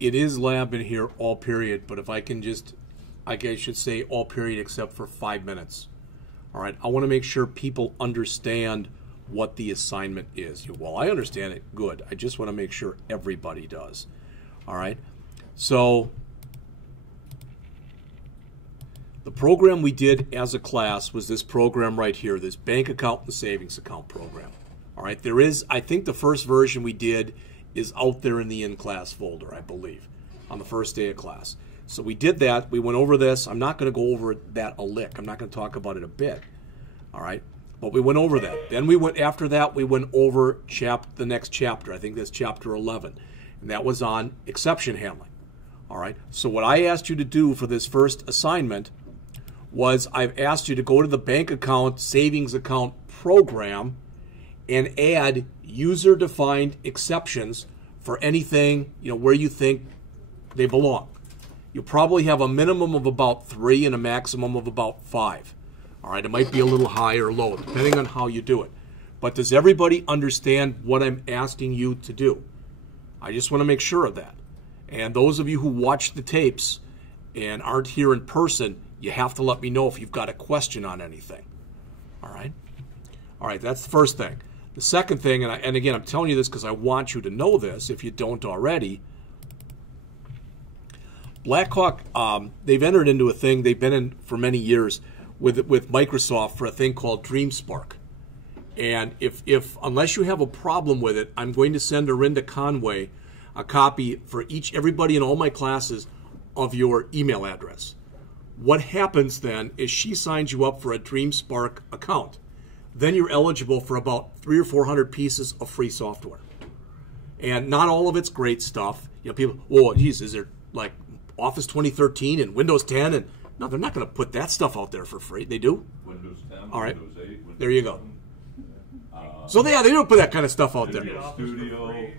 it is lab in here all period, but if I can just, I guess I should say all period except for 5 minutes. All right, I want to make sure people understand what the assignment is. Well, I understand it, good. I just want to make sure everybody does. All right, so the program we did as a class was this program right here, this bank account and savings account program. All right, there is, I think the first version we did is out there in the in-class folder, I believe, on the first day of class. So we did that. We went over this. I'm not going to go over that a lick. I'm not going to talk about it a bit. All right, but we went over that. Then we went, after that, we went over the next chapter. I think that's chapter 11, and that was on exception handling. All right, so what I asked you to do for this first assignment was I've asked you to go to the bank account, savings account program and add user-defined exceptions for anything, where you think they belong. You'll probably have a minimum of about 3 and a maximum of about 5. All right, it might be a little high or low, depending on how you do it. But does everybody understand what I'm asking you to do? I just want to make sure of that. And those of you who watch the tapes and aren't here in person, you have to let me know if you've got a question on anything. All right? All right, that's the first thing. The second thing, and again, I'm telling you this because I want you to know this if you don't already, Blackhawk, they've entered into a thing they've been in for many years with Microsoft for a thing called DreamSpark. And if unless you have a problem with it, I'm going to send Arinda Conway a copy for everybody in all my classes of your email address. What happens then is she signs you up for a DreamSpark account. Then you're eligible for about 300 or 400 pieces of free software. And not all of it's great stuff. People, geez, is there like Office 2013 and Windows 10? And no, they're not going to put that stuff out there for free. They do? Windows 10, all right. Windows 8, Windows there you go. So they don't put that kind of stuff out there. Studio. You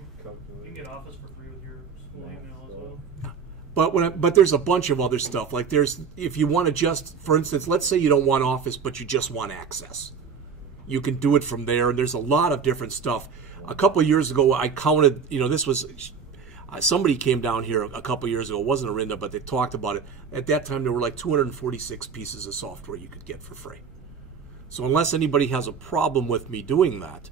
can get Office for free with your school email as But well. but there's a bunch of other stuff. Like if you want to just, for instance, let's say you don't want Office, but you just want Access. You can do it from there. There's a lot of different stuff. A couple of years ago, I counted, this was, somebody came down here a couple of years ago. It wasn't Arinda, but they talked about it. At that time, there were like 246 pieces of software you could get for free. So unless anybody has a problem with me doing that,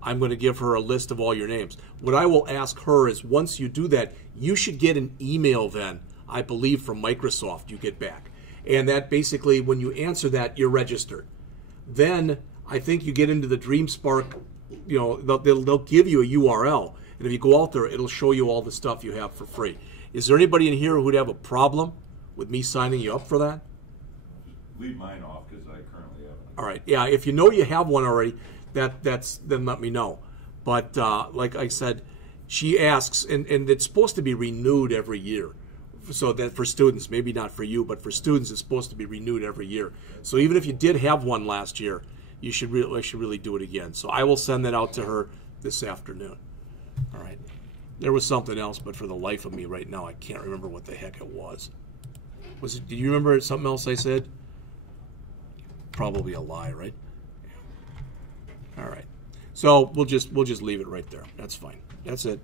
I'm going to give her a list of all your names. What I will ask her is once you do that, you should get an email then, I believe, from Microsoft you get back. And that basically, when you answer that, you're registered. Then I think you get into the DreamSpark, they'll give you a URL. And if you go out there, it'll show you all the stuff you have for free. Is there anybody in here who would have a problem with me signing you up for that? Leave mine off because I currently have it. All right. Yeah, if you know you have one already, then let me know. But like I said, she asks, and it's supposed to be renewed every year. So that for students, maybe not for you, but for students, it's supposed to be renewed every year. So even if you did have one last year, you should really do it again. So I will send that out to her this afternoon. All right. There was something else, but for the life of me right now, I can't remember what the heck it was. Did you remember something else I said? Probably a lie, right? All right. So we'll just leave it right there. That's fine. That's it.